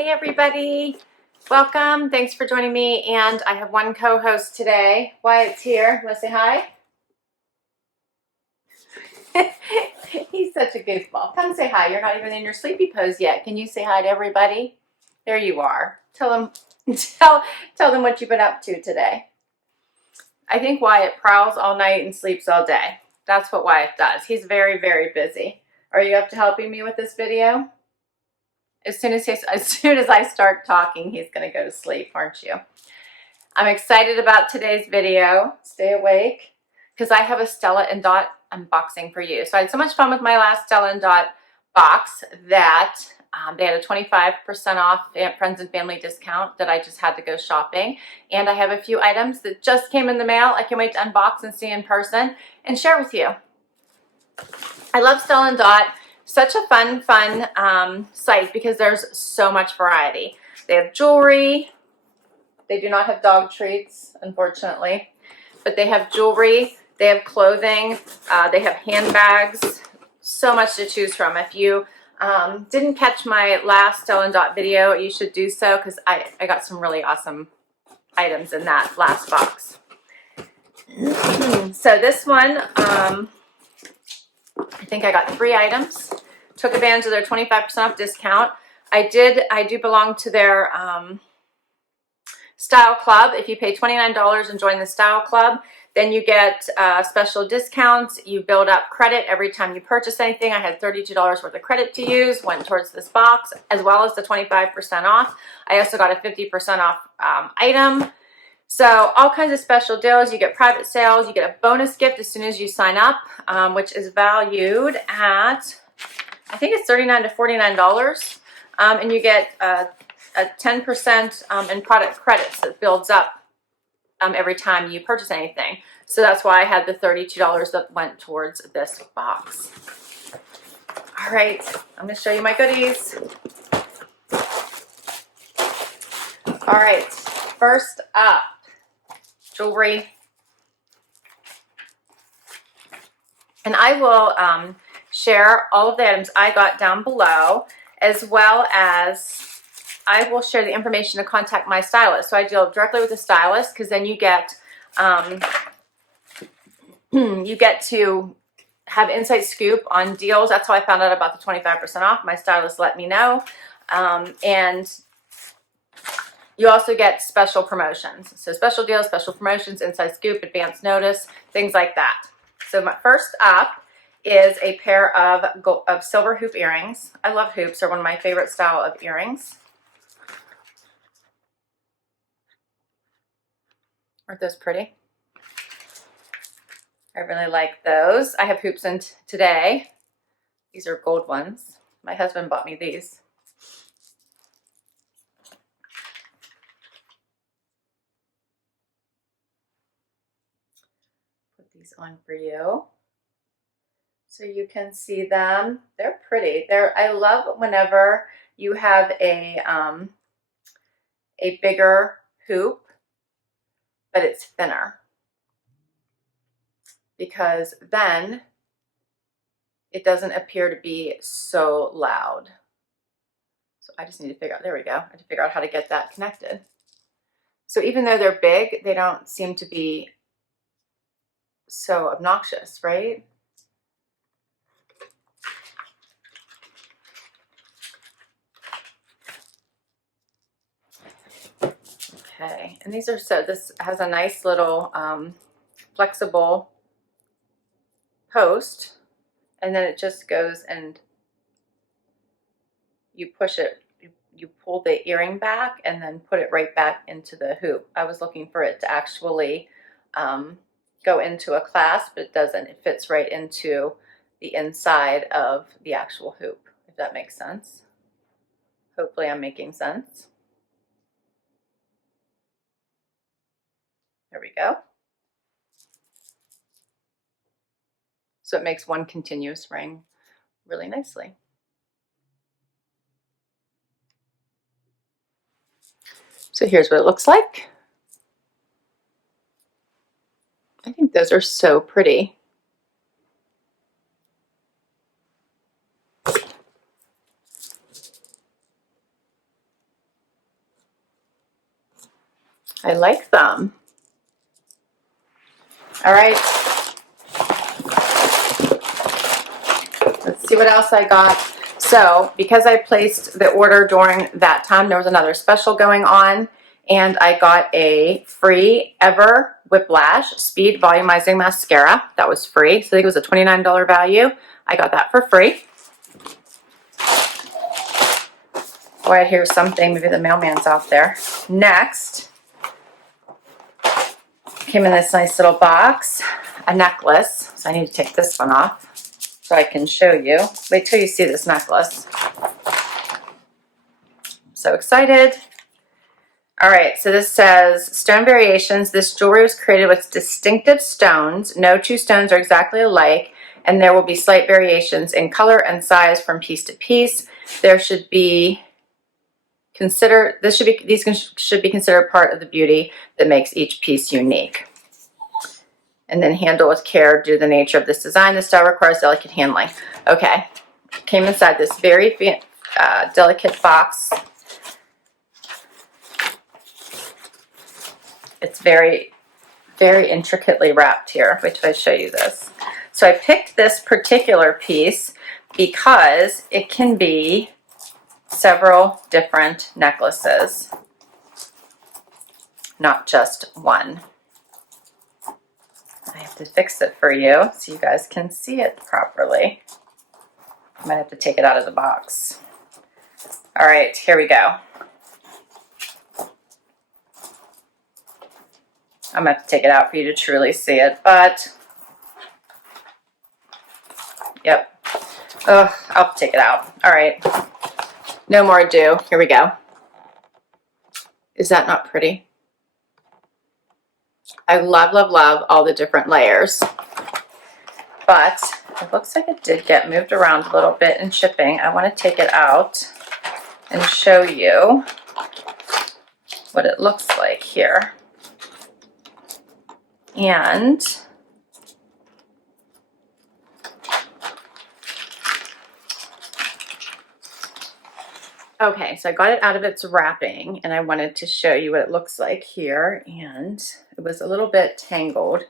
Hey everybody, welcome. Thanks for joining me. And I have one co-host today. Wyatt's here. Want to say hi? He's such a goofball. Come say hi. You're not even in your sleepy pose yet. Can you say hi to everybody? There you are. Tell them, tell them what you've been up to today. I think Wyatt prowls all night and sleeps all day. That's what Wyatt does. He's very, very busy. Are you up to helping me with this video? As soon as I start talking, he's going to go to sleep, aren't you? I'm excited about today's video. Stay awake, because I have a Stella Dot unboxing for you. So I had so much fun with my last Stella Dot box that they had a 25% off friends and family discount that I just had to go shopping. And I have a few items that just came in the mail. I can't wait to unbox and see in person and share with you. I love Stella Dot. Such a fun site because there's so much variety. They have jewelry. They do not have dog treats, unfortunately, but they have jewelry. They have clothing. They have handbags. So much to choose from. If you didn't catch my last Stella Dot video, you should do so because I got some really awesome items in that last box. So this one, I think I got 3 items. Took advantage of their 25% off discount. I do belong to their Style Club. If you pay $29 and join the Style Club, then you get special discounts. You build up credit every time you purchase anything. I had $32 worth of credit to use, went towards this box, as well as the 25% off. I also got a 50% off item. So all kinds of special deals. You get private sales. You get a bonus gift as soon as you sign up, which is valued at, I think it's $39 to $49. And you get a 10% in product credits that builds up every time you purchase anything. So that's why I had the $32 that went towards this box. All right, I'm going to show you my goodies. All right, first up, jewelry. And I will share all of the items I got down below, as well as I will share the information to contact my stylist. So I deal directly with the stylist because then you get to have inside scoop on deals. That's how I found out about the 25% off. My stylist let me know. And you also get special promotions. So special deals, special promotions, inside scoop, advance notice, things like that. So my first up is a pair of silver hoop earrings. I love hoops. They're one of my favorite style of earrings. Aren't those pretty? I really like those. I have hoops in today. These are gold ones. My husband bought me these. Put these on for you so you can see them. They're pretty. I love whenever you have a bigger hoop, but it's thinner, because then it doesn't appear to be so loud. So I just need to figure out, there we go. I have to figure out how to get that connected. So even though they're big, they don't seem to be so obnoxious, right? Okay, and these are, so this has a nice little flexible post, and then it just goes and you push it, you pull the earring back and then put it right back into the hoop. I was looking for it to actually go into a clasp, but it doesn't. It fits right into the inside of the actual hoop, if that makes sense. Hopefully I'm making sense. There we go. So it makes one continuous ring really nicely. So here's what it looks like. I think those are so pretty. I like them. All right. Let's see what else I got. So because I placed the order during that time, there was another special going on, and I got a free Ever Whiplash Speed Volumizing Mascara. That was free. So I think it was a $29 value. I got that for free. Boy, I hear something. Maybe the mailman's out there. Next, came in this nice little box, a necklace. So I need to take this one off so I can show you. Wait till you see this necklace. So excited. All right, so this says stone variations. This jewelry was created with distinctive stones. No two stones are exactly alike, and there will be slight variations in color and size from piece to piece. There should be these should be considered part of the beauty that makes each piece unique. And then handle with care due to the nature of this design. This style requires delicate handling. Okay, came inside this very delicate box. It's very, very intricately wrapped here. Wait till I show you this. So I picked this particular piece because it can be several different necklaces, not just one. I have to fix it for you so you guys can see it properly. I might have to take it out of the box. All right, here we go. I'm going to have to take it out for you to truly see it, but yep. Oh, I'll take it out. All right. No more ado. Here we go. Is that not pretty? I love, love, love all the different layers, but it looks like it did get moved around a little bit in shipping. I want to take it out and show you what it looks like here. And okay, so I got it out of its wrapping and I wanted to show you what it looks like here, and it was a little bit tangled.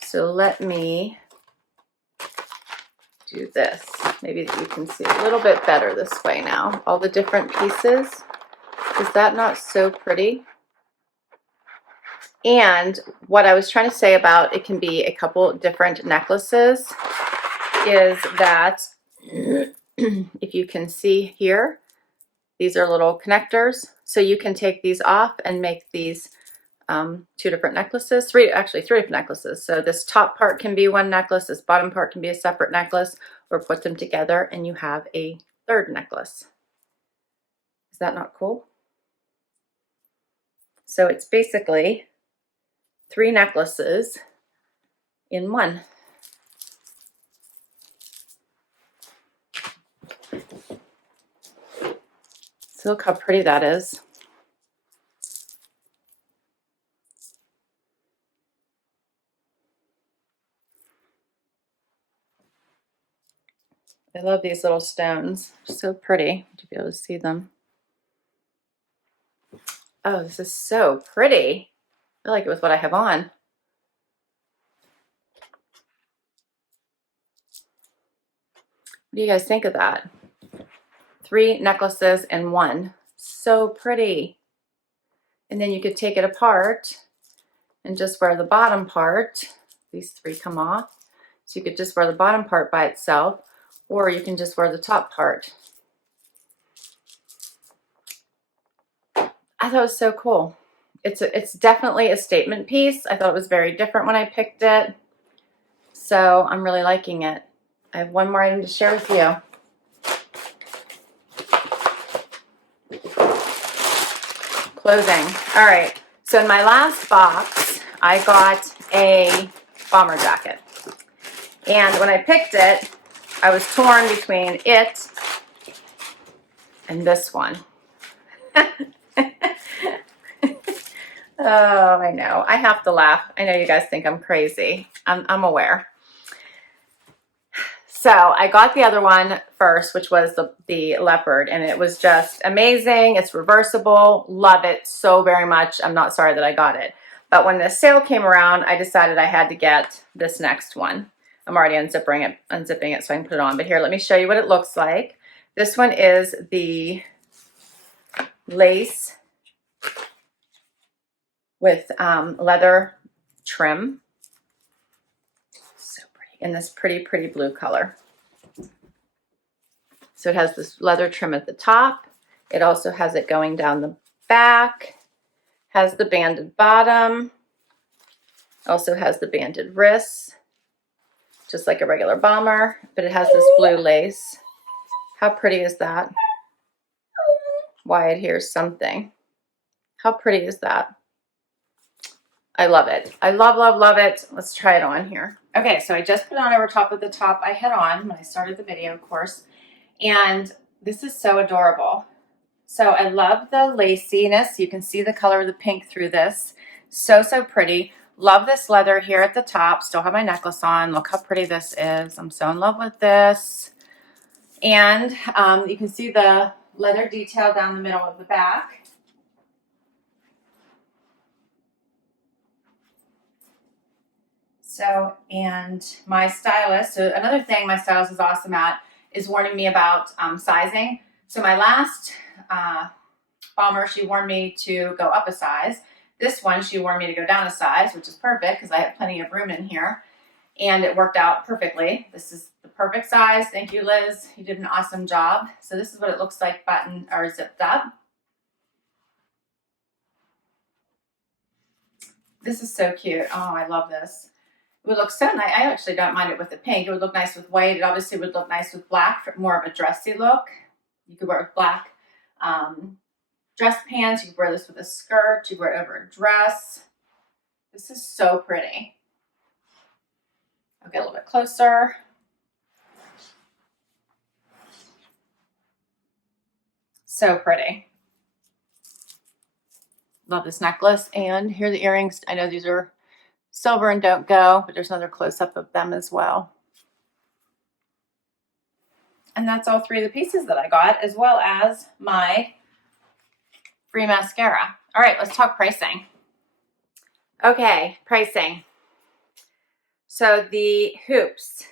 So let me do this. Maybe you can see a little bit better this way now. All the different pieces. Is that not so pretty? And what I was trying to say about it can be a couple different necklaces is that if you can see here, these are little connectors. So you can take these off and make these two different necklaces, actually three different necklaces. So this top part can be one necklace, this bottom part can be a separate necklace, or put them together and you have a third necklace. Is that not cool? So it's basically three necklaces in one. So look how pretty that is. I love these little stones. They're so pretty to be able to see them. Oh, this is so pretty. I like it with what I have on. What do you guys think of that? Three necklaces in one. So pretty. And then you could take it apart and just wear the bottom part. These three come off. So you could just wear the bottom part by itself, or you can just wear the top part. I thought it was so cool. It's definitely a statement piece. I thought it was very different when I picked it. So I'm really liking it. I have one more item to share with you. Clothing. All right. So in my last box, I got a bomber jacket. And when I picked it, I was torn between it and this one. Oh, I know. I have to laugh. I know you guys think I'm crazy. I'm aware. So I got the other one first, which was the leopard, and it was just amazing. It's reversible. Love it so very much. I'm not sorry that I got it. But when the sale came around, I decided I had to get this next one. I'm already unzipping it so I can put it on. But here, let me show you what it looks like. This one is the lace with leather trim. So pretty. In this pretty, pretty blue color. So it has this leather trim at the top. It also has it going down the back. Has the banded bottom. Also has the banded wrists. Just like a regular bomber. But it has this blue lace. How pretty is that? Wyatt, here's something. How pretty is that? I love it. I love, love, love it. Let's try it on here. Okay, so I just put it on over top of the top I had on when I started the video, of course. And this is so adorable. So I love the laciness. You can see the color of the pink through this. So, so pretty. Love this leather here at the top. Still have my necklace on. Look how pretty this is. I'm so in love with this. And you can see the leather detail down the middle of the back. So, and my stylist, so another thing my stylist is awesome at is warning me about sizing. So my last bomber, she warned me to go up a size. This one, she warned me to go down a size, which is perfect because I have plenty of room in here. And it worked out perfectly. This is the perfect size. Thank you, Liz. You did an awesome job. So this is what it looks like buttoned or zipped up. This is so cute. Oh, I love this. It would look so nice. I actually don't mind it with the pink. It would look nice with white. It obviously would look nice with black for more of a dressy look. You could wear it with black dress pants. You could wear this with a skirt. You could wear it over a dress. This is so pretty. I'll get a little bit closer. So pretty. Love this necklace. And here are the earrings. I know these are silver and don't go, but there's another close-up of them as well. And that's all three of the pieces that I got, as well as my free mascara. All right, let's talk pricing. Okay, pricing. So the hoops.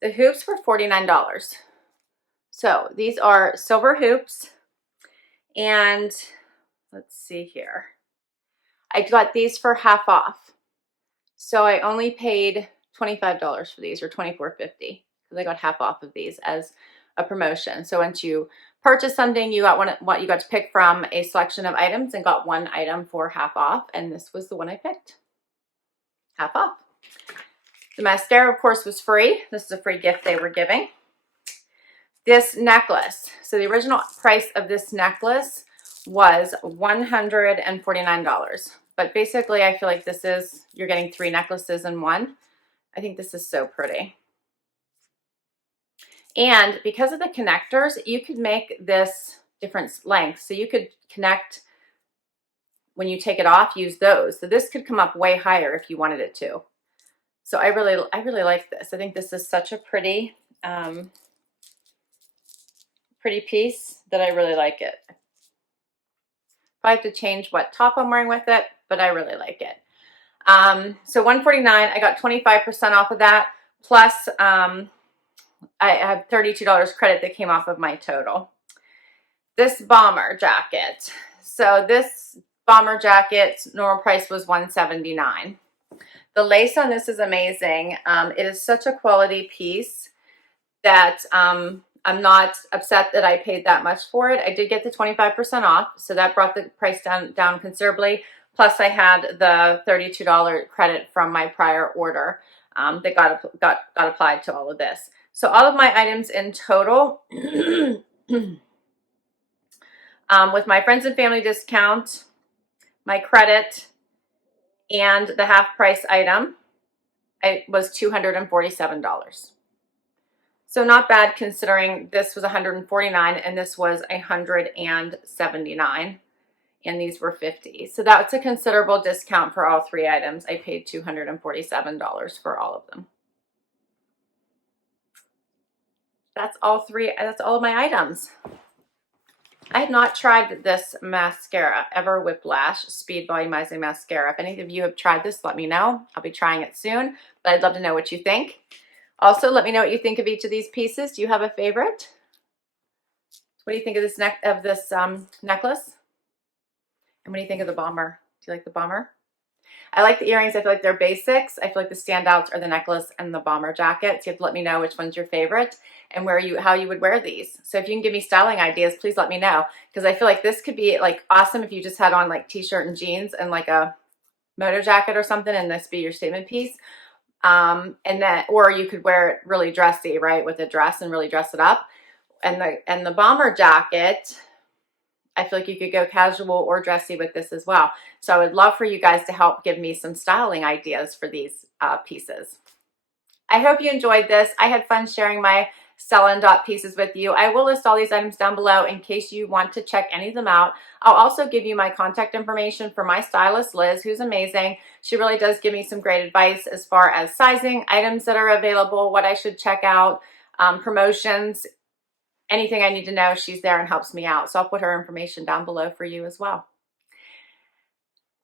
The hoops were $49. So these are silver hoops. And let's see here. I got these for half off. So I only paid $25 for these, or $24.50, because I got half off of these as a promotion. So once you purchase something, you got what you got to pick from a selection of items and got one item for half off, and this was the one I picked. Half off. The mascara, of course, was free. This is a free gift they were giving. This necklace. So the original price of this necklace was $149. But basically, I feel like this is, you're getting 3 necklaces in one. I think this is so pretty. And because of the connectors, you could make this different lengths. So you could connect, when you take it off, use those. So this could come up way higher if you wanted it to. So I really like this. I think this is such a pretty, pretty piece that I really like it. I have to change what top I'm wearing with it, but I really like it. So $149, I got 25% off of that. Plus, I have $32 credit that came off of my total. This bomber jacket. So this bomber jacket's normal price was $179. The lace on this is amazing. It is such a quality piece that I'm not upset that I paid that much for it. I did get the 25% off, so that brought the price down considerably. Plus, I had the $32 credit from my prior order that got applied to all of this. So all of my items in total, with my friends and family discount, my credit, and the half price item, it was $247. So not bad considering this was $149 and this was $179. and these were $50. So that's a considerable discount for all 3 items. I paid $247 for all of them. That's all of my items. I have not tried this mascara, Ever Whiplash Speed Volumizing Mascara. If any of you have tried this, let me know. I'll be trying it soon, but I'd love to know what you think. Also, let me know what you think of each of these pieces. Do you have a favorite? What do you think of this necklace? And what do you think of the bomber? Do you like the bomber? I like the earrings. I feel like they're basics. I feel like the standouts are the necklace and the bomber jacket. So you have to let me know which one's your favorite and how you would wear these. So if you can give me styling ideas, please let me know, because I feel like this could be like awesome if you just had on like t-shirt and jeans and like a moto jacket or something, and this be your statement piece. Or you could wear it really dressy, right, with a dress and really dress it up. And the bomber jacket, I feel like you could go casual or dressy with this as well. So I would love for you guys to help give me some styling ideas for these pieces. I hope you enjoyed this. I had fun sharing my Stella Dot pieces with you. I will list all these items down below in case you want to check any of them out. I'll also give you my contact information for my stylist, Liz, who's amazing. She really does give me some great advice as far as sizing, items that are available, what I should check out, promotions, anything I need to know. She's there and helps me out. So I'll put her information down below for you as well.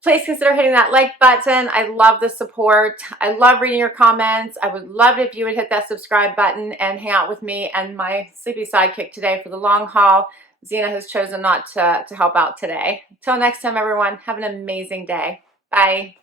Please consider hitting that like button. I love the support. I love reading your comments. I would love it if you would hit that subscribe button and hang out with me and my sleepy sidekick today for the long haul. Zena has chosen not to help out today. Till next time, everyone, have an amazing day. Bye.